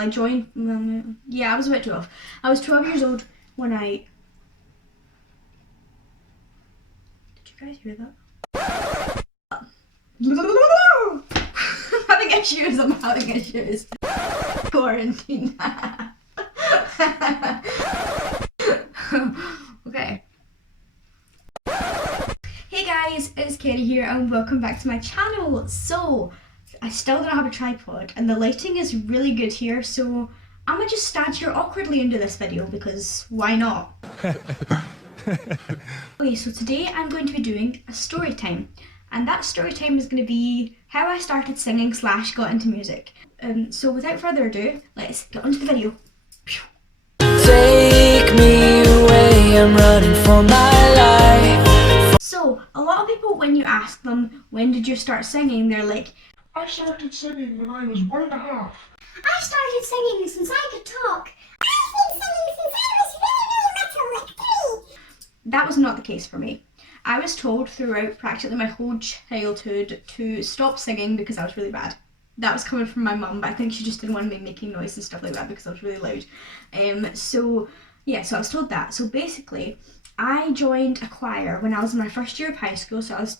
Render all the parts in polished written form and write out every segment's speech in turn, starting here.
I joined, yeah, I was about 12. I was 12 years old when I... Did you guys hear that? I'm having issues, I'm having issues. Quarantine. Okay. Hey guys, it's Katie here and welcome back to my channel. So, I still don't have a tripod and the lighting is really good here, so I'm gonna just stand here awkwardly into this video because why not? Okay, so today I'm going to be doing a story time, and that story time is going to be how I started singing / got into music. So without further ado, let's get on to the video. Take me away, I'm running for my life. So a lot of people, when you ask them when did you start singing, they're like, I started singing when I was 1.5. I started singing since I could talk. I've been singing since I was really little, like 3. that was not the case for me. I was told throughout practically my whole childhood to stop singing because I was really bad. That was coming from my mum, but I think she just didn't want me making noise and stuff like that because I was really loud. So I was told that. So basically, I joined a choir when I was in my first year of high school, so I was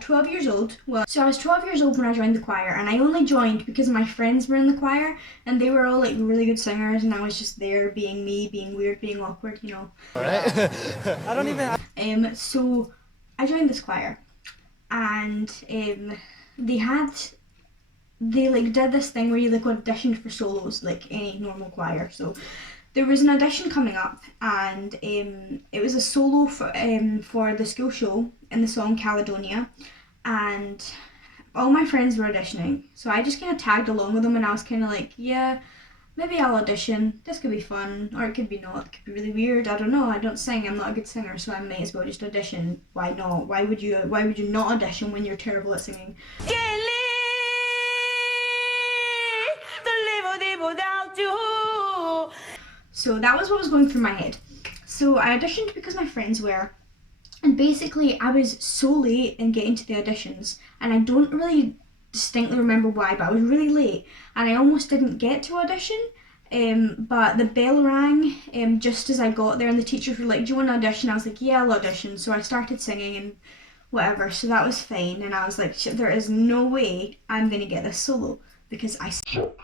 12 years old. I was 12 years old when I joined the choir, and I only joined because my friends were in the choir and they were all like really good singers, and I was just there being me, being weird, being awkward, you know. Alright? I don't even... So I joined this choir, and they like did this thing where you like auditioned for solos like any normal choir. So there was an audition coming up, and it was a solo for the school show in the song Caledonia, and all my friends were auditioning, so I just kind of tagged along with them, and I was kind of like, yeah, maybe I'll audition, this could be fun, or it could be not, it could be really weird, I don't know, I don't sing, I'm not a good singer, so I may as well just audition. Why not? Why would you not audition when you're terrible at singing? So that was what was going through my head. So I auditioned because my friends were, and basically I was so late in getting to the auditions, and I don't really distinctly remember why, but I was really late and I almost didn't get to audition. But the bell rang just as I got there, and the teachers were like, do you want to audition? I was like, yeah, I'll audition. So I started singing and whatever, so that was fine, and I was like, there is no way I'm gonna get this solo because I suck.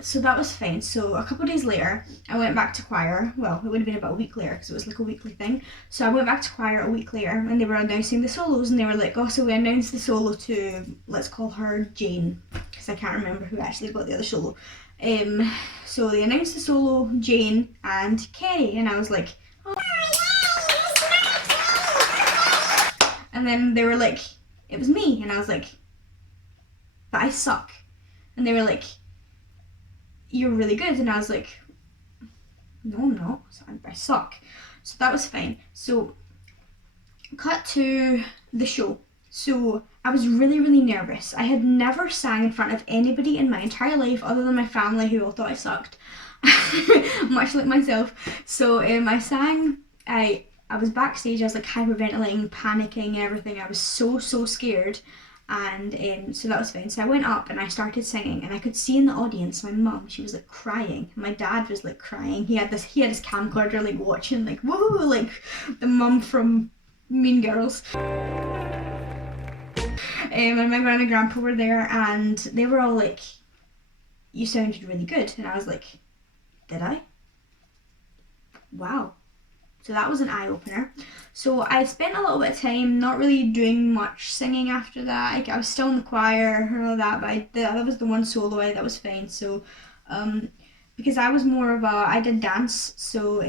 So that was fine. So a couple of days later, I went back to choir. Well, it would have been about a week later because it was like a weekly thing. So I went back to choir a week later, and they were announcing the solos, and they were like, oh, so we announced the solo to, let's call her Jane, because I can't remember who actually got the other solo. So they announced the solo, Jane and Kerry, and I was like, oh. And then they were like, it was me, and I was like, but I suck. And they were like, you're really good, and I was like, no, I'm not, I suck. So that was fine. So cut to the show. So I was really nervous. I had never sang in front of anybody in my entire life other than my family, who all thought I sucked, much like myself. So I sang. I was backstage. I was like hyperventilating, panicking and everything. I was so scared. And so that was fine. So I went up and I started singing, and I could see in the audience my mum, she was like crying. My dad was like crying. He had his camcorder like watching, like, whoa, like the mum from Mean Girls. And my gran and grandpa were there, and they were all like, you sounded really good. And I was like, did I? Wow. So that was an eye-opener. So I spent a little bit of time not really doing much singing after that. I was still in the choir and all that, but that was the one solo that was fine. So because I was more of I did dance, so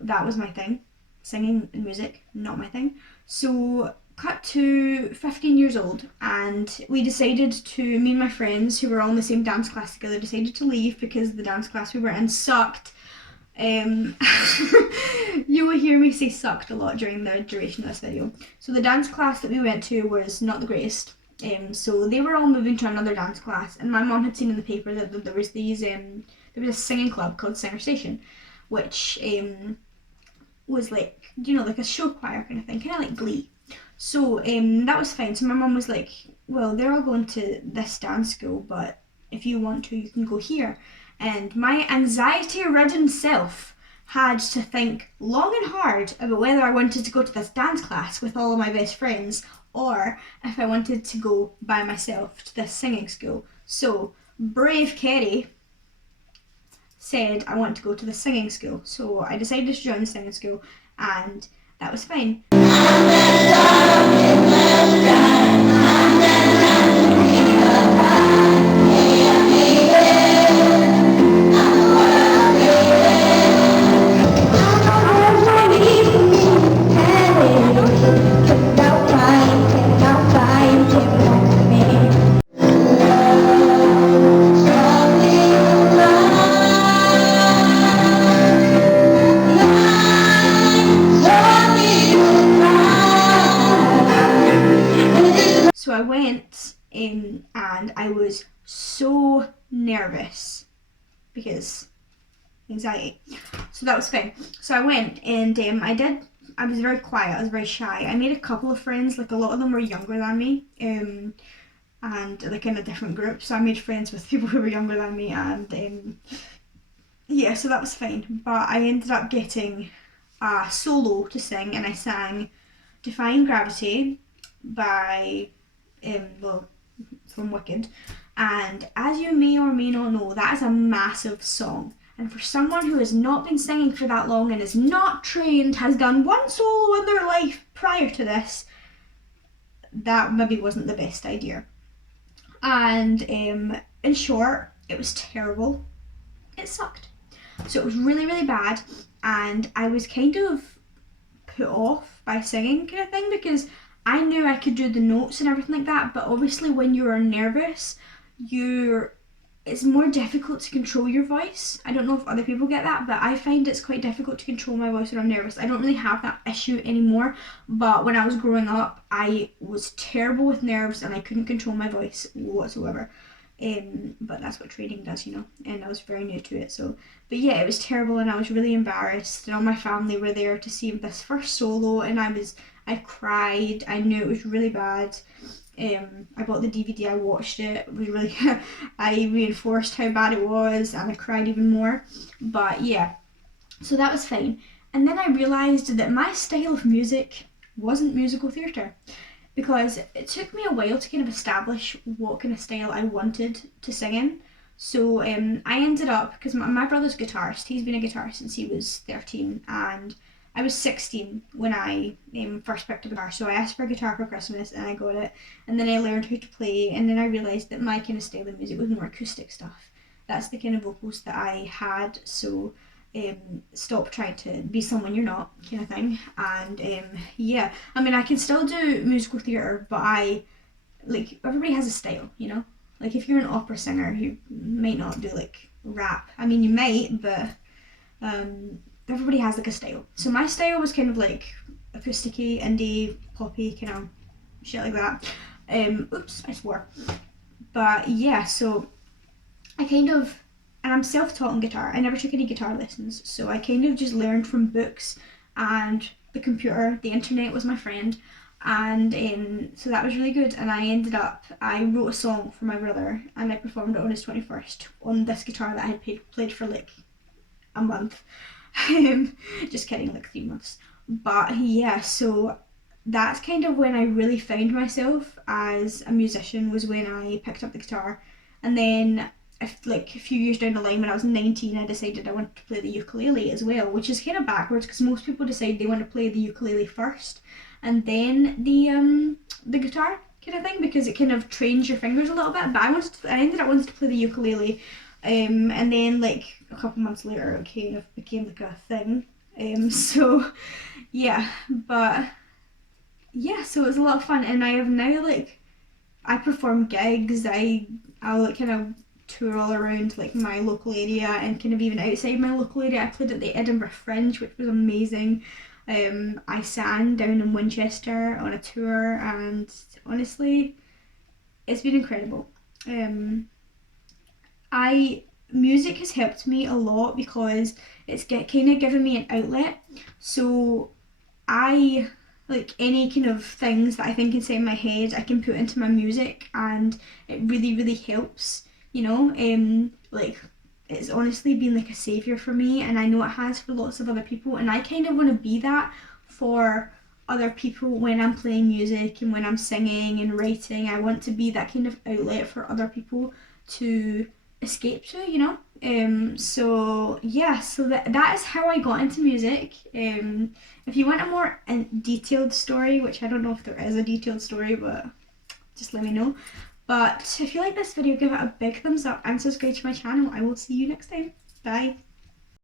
that was my thing. Singing and music, not my thing. So cut to 15 years old, and we decided to, me and my friends who were all in the same dance class together, decided to leave because the dance class we were in sucked. You will hear me say sucked a lot during the duration of this video. So the dance class that we went to was not the greatest. So they were all moving to another dance class, and my mom had seen in the paper that there was a singing club called Singer Station, which was like, you know, like a show choir kind of thing, kind of like Glee. So that was fine. So my mom was like, well, they're all going to this dance school, but if you want to, you can go here. And my anxiety-ridden self had to think long and hard about whether I wanted to go to this dance class with all of my best friends or if I wanted to go by myself to this singing school. So brave Kerry said I want to go to the singing school. So I decided to join the singing school, and that was fine. So I went in and I was so nervous because anxiety. So that was fine. So I went and I was very quiet, I was very shy. I made a couple of friends, like a lot of them were younger than me, and like in a different group. So I made friends with people who were younger than me, and yeah, so that was fine. But I ended up getting a solo to sing, and I sang Defying Gravity by from Wicked. And as you may or may not know, that is a massive song. And for someone who has not been singing for that long and is not trained, has done one solo in their life prior to this, that maybe wasn't the best idea. And in short, it was terrible. It sucked. So it was really, really bad, and I was kind of put off by singing kind of thing, because I knew I could do the notes and everything like that, but obviously when you're nervous, it's more difficult to control your voice. I don't know if other people get that, but I find it's quite difficult to control my voice when I'm nervous. I don't really have that issue anymore, but when I was growing up, I was terrible with nerves and I couldn't control my voice whatsoever. But that's what training does, you know, and I was very new to it. So, but yeah, it was terrible, and I was really embarrassed, and all my family were there to see this first solo, and I cried. I knew it was really bad. I bought the DVD, I watched it. It was really I reinforced how bad it was, and I cried even more. But yeah, so that was fine. And then I realised that my style of music wasn't musical theatre, because it took me a while to kind of establish what kind of style I wanted to sing in. So I ended up, because my brother's a guitarist, he's been a guitarist since he was 13, and I was 16 when I first picked up a guitar. So I asked for a guitar for Christmas and I got it, and then I learned how to play, and then I realised that my kind of style of music was more acoustic stuff. That's the kind of vocals that I had, so stop trying to be someone you're not kind of thing. And yeah, I mean, I can still do musical theatre, but everybody has a style, you know? Like if you're an opera singer, you might not do like rap. I mean, you might, but everybody has like a style. So my style was kind of like acousticy, indie, poppy, kind of shit like that. Oops, I swore. But yeah, so and I'm self-taught on guitar. I never took any guitar lessons, so I kind of just learned from books and the computer. The internet was my friend, and so that was really good. And I wrote a song for my brother, and I performed it on his 21st on this guitar that I had played for like a month. Just kidding, like 3 months. But yeah, so that's kind of when I really found myself as a musician, was when I picked up the guitar. And then like a few years down the line, when I was 19, I decided I wanted to play the ukulele as well, which is kind of backwards, because most people decide they want to play the ukulele first and then the guitar kind of thing, because it kind of trains your fingers a little bit. But I ended up wanting to play the ukulele, and then like a couple months later it kind of became like a thing. So yeah, but yeah, so it was a lot of fun, and I have now I perform gigs. I'll like kind of tour all around like my local area, and kind of even outside my local area. I played at the Edinburgh Fringe, which was amazing. I sang down in Winchester on a tour, and honestly, it's been incredible. Music has helped me a lot because it's kind of given me an outlet. So I like any kind of things that I think inside my head, I can put into my music, and it really, really helps. you know. Like, it's honestly been like a saviour for me, and I know it has for lots of other people, and I kind of want to be that for other people when I'm playing music and when I'm singing and writing. I want to be that kind of outlet for other people to escape to, you know. So yeah, so that is how I got into music. If you want a more detailed story, which I don't know if there is a detailed story, but just let me know. But if you like this video, give it a big thumbs up and subscribe to my channel. I will see you next time. Bye.